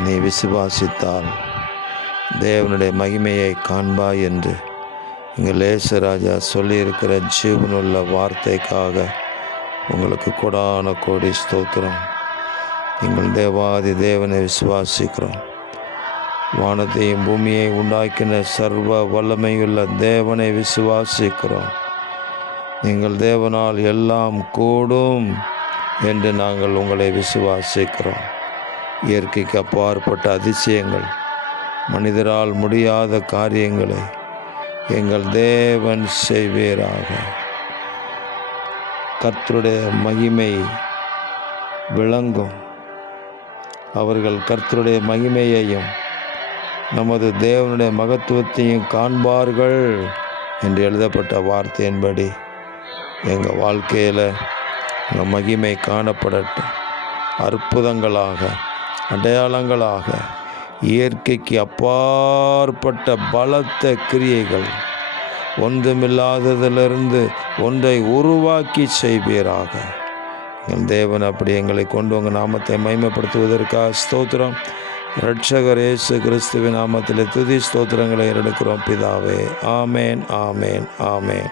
நீ விசுவாசித்தால் தேவனுடைய மகிமையை காண்பாய் என்று எங்கள் இயேசுராஜா சொல்லியிருக்கிற ஜீவனுள்ள வார்த்தைக்காக உங்களுக்கு கொடான கோடி ஸ்தோத்திரம். எங்கள் தேவாதி தேவனை விசுவாசிக்கிறோம். வானத்தையும் பூமியை உண்டாக்கின சர்வ வல்லமையுள்ள தேவனை விசுவாசிக்கிறோம். எங்கள் தேவனால் எல்லாம் கூடும் என்று நாங்கள் உங்களை விசுவாசிக்கிறோம். இயற்கைக்கு அப்பாற்பட்ட அதிசயங்கள், மனிதரால் முடியாத காரியங்களை எங்கள் தேவன் செய்வீராக. கர்த்தருடைய மகிமை விளங்கும். அவர்கள் கர்த்தருடைய மகிமையையும் நமது தேவனுடைய மகத்துவத்தையும் காண்பார்கள் என்று எழுதப்பட்ட வார்த்தையின்படி எங்கள் வாழ்க்கையில் எங்கள் மகிமை காணப்படட்டும். அற்புதங்களாக, அடையாளங்களாக, இயற்கைக்கு அப்பாற்பட்ட பலத்த கிரியைகள், ஒன்றுமில்லாததிலிருந்து ஒன்றை உருவாக்கி செய்வீராக. எங்கள் தேவன் அப்படி எங்களை கொண்டு உங்கள் நாமத்தை மகிமைப்படுத்துவதற்காக ஸ்தோத்திரம். இரட்சகர் இயேசு கிறிஸ்துவின் நாமத்தில் துதி ஸ்தோத்திரங்களை எடுக்கிறோம் பிதாவே. ஆமேன், ஆமேன், ஆமேன்.